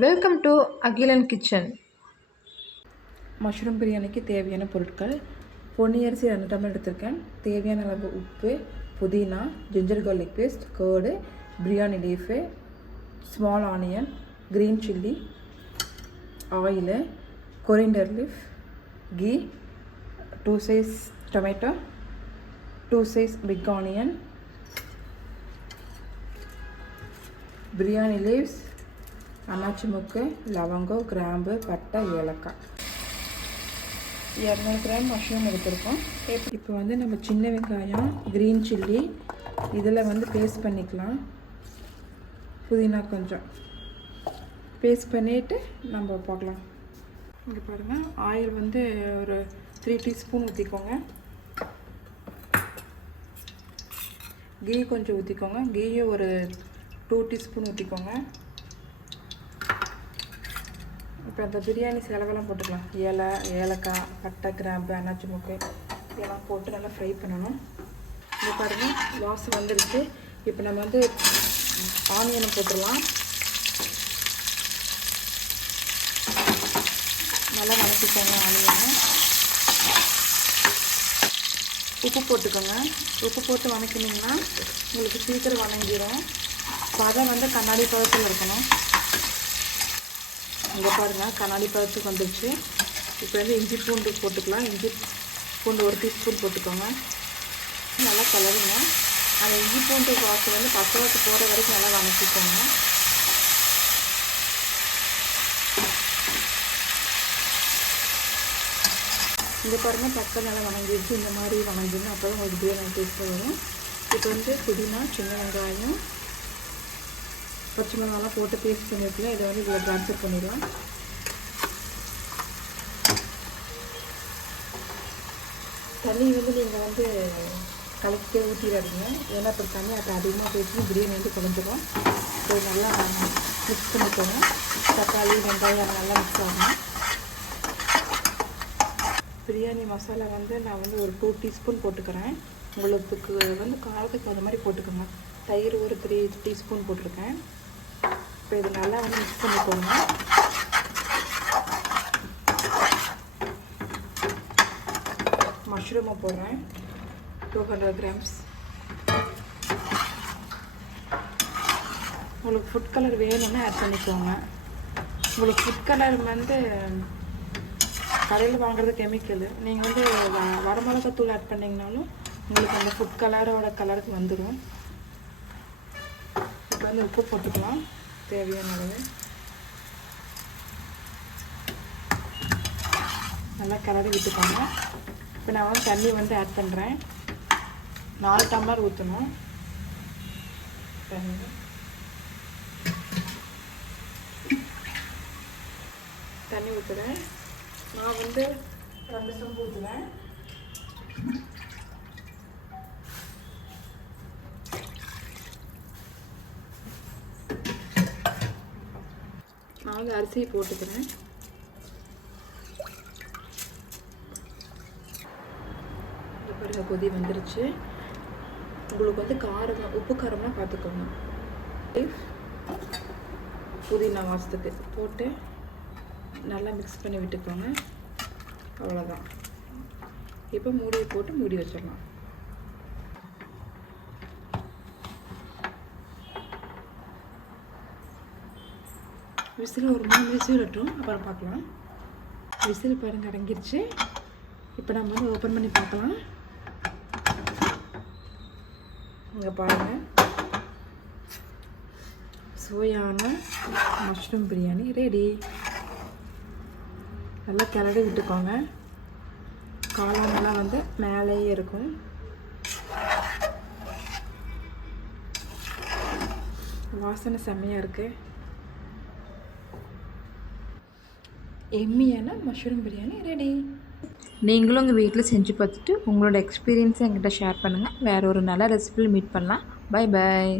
Welcome to Akilan kitchen. Mushroom பிரியாணிக்கு தேவையான பொருட்கள்: பொன்னி அரிசி 2 டம்ளர் எடுத்திருக்கேன். தேவையான அளவு உப்பு, புதினா, ginger garlic paste, curd, biryani leaf, small onion, green chilli, oil, coriander leaf, ghee, 2 size tomato, 2 size big onion, biryani leaves, அன்னாச்சி முக்கு, லவங்கம், கிராம்பு, பட்டை, ஏலக்காய். 200 கிராம் மஷ்ரூம் எடுத்திருக்கோம். இப்போ வந்து நம்ம சின்ன வெங்காயம், க்ரீன் சில்லி இதில் வந்து பேஸ்ட் பண்ணிக்கலாம். புதினா கொஞ்சம் பேஸ்ட் பண்ணிவிட்டு நம்ம பார்க்கலாம். இங்கே பாருங்கள், ஆயில் வந்து ஒரு 3 டீஸ்பூன் ஊற்றிக்கோங்க. கீ கொஞ்சம் ஊற்றிக்கோங்க. கீயும் ஒரு 2 டீஸ்பூன் ஊற்றிக்கோங்க. இப்போ அந்த பிரியாணி செலவெல்லாம் போட்டுக்கலாம். ஏலக்காய், பட்டை, கிராம்பு, அன்னாச்சி முக்கு இதெல்லாம் போட்டு நல்லா ஃப்ரை பண்ணணும். இங்கே பாருங்கள், வாசம் வந்துடுச்சு. இப்போ நம்ம வந்து ஆனியனை போட்டுடலாம். நல்லா வதக்கிக்கோங்க ஆனியனை. உப்பு போட்டுக்கோங்க. உப்பு போட்டு வதக்கினீங்கன்னா உங்களுக்கு சீக்கிரம் வதங்கிடும். பதம் வந்து கண்ணாடி பதத்தில் இருக்கணும். இங்கே பாருங்கள், கண்ணாடி பதத்துக்கு வந்துடுச்சு. இப்போ வந்து இஞ்சி பூண்டு போட்டுக்கலாம். இஞ்சி பூண்டு 1 டீஸ்பூன் போட்டுக்கோங்க. நல்லா கலருங்க. அந்த இஞ்சி பூண்டு வாசம் வந்து பச்சை வாசம் போகிற வரைக்கும் நல்லா வதக்கிக்கோங்க. இங்கே பாருங்கள், பக்கம் நல்லா வதங்கிடுச்சு. இந்த மாதிரி வதங்கிடுங்க. அப்போ தான் உங்களுக்கு பிரியாணி டேஸ்ட்டாக வரும். இப்போ வந்து புதினா, சின்ன வெங்காயம், பச்சை மிளகாலாம் போட்டு பேஸ்ட் பண்ணியிருக்கலாம். இதை வந்து இதில் ட்ரான்ஸ்ஃபர் பண்ணிடலாம். தண்ணி வந்து நீங்கள் வந்து கலக்கிட்டே ஊற்றிடாதீங்க. ஏன்னா இப்போ தண்ணி அப்போ அதிகமாக போயிடுச்சுன்னா பிரியாணி வந்து குழஞ்சிடும். ஸோ நல்லா மிக்ஸ் பண்ணிக்கோங்க. தக்காளி, வெங்காயம் நல்லா மிக்ஸ் ஆகணும். பிரியாணி மசாலா வந்து நான் வந்து ஒரு 2 டீஸ்பூன் போட்டுக்கிறேன். உங்களுக்கு வந்து காரத்துக்கு அந்த மாதிரி போட்டுக்கோங்க. தயிர் ஒரு 3 டீஸ்பூன் போட்டிருக்கேன். இப்போ இது நல்லா வந்து மிக்ஸ் பண்ணிக்கோங்க. மஷ்ரூமை போடுறேன், 200 கிராம்ஸ். உங்களுக்கு ஃபுட் கலர் வேணும்னா ஆட் பண்ணிக்கோங்க. உங்களுக்கு ஃபுட் கலர் வந்து கடையில் வாங்குறது கெமிக்கலு. நீங்கள் வந்து வரமிளகாத்தூள் ஆட் பண்ணிங்கனாலும் உங்களுக்கு அந்த ஃபுட் கலரோட கலருக்கு வந்துடும். இப்போ வந்து உப்பு போட்டுக்கலாம் தேவையான அளவு. நல்லா கிளறி விட்டுக்கோங்க. இப்போ நான் வந்து தண்ணி வந்து ஆட் பண்ணுறேன். 4 டம்ளர் ஊற்றணும். தண்ணி ஊற்றுறேன். நான் வந்து 2 சொம்பு ஊற்றுவேன். நான் வந்து அரிசியை போட்டுக்கிறேன். இந்த பாருங்க, கொதி வந்துருச்சு. உங்களுக்கு வந்து காரம், உப்பு காரம்லாம் பார்த்துக்கோங்க. புதினா வாசத்துக்கு போட்டு நல்லா மிக்ஸ் பண்ணி விட்டுக்கோங்க. அவ்வளோதான். இப்போ மூடியை போட்டு மூடி வச்சிடலாம். விசில் ஒரு 3 விசில் விட்டோம், அப்புறம் பார்க்கலாம். விசில் பாருங்க அடங்கிடுச்சு. இப்போ நம்ம வந்து ஓப்பன் பண்ணி பார்க்கலாம். இங்கே பாருங்கள், சுவையான மஷ்ரூம் பிரியாணி ரெடி. நல்லா கிளறி விட்டுக்கோங்க. காளானெல்லாம் வந்து மேலேயே இருக்கும். வாசனை செம்மையாக இருக்குது. எம்மியான மஷ்ரூம் பிரியாணி ரெடி. நீங்களும் உங்கள் வீட்டில் செஞ்சு பார்த்துட்டு உங்களோட எக்ஸ்பீரியன்ஸை என்கிட்ட ஷேர் பண்ணுங்கள். வேறு ஒரு நல்ல ரெசிபியில் மீட் பண்ணலாம். Bye bye.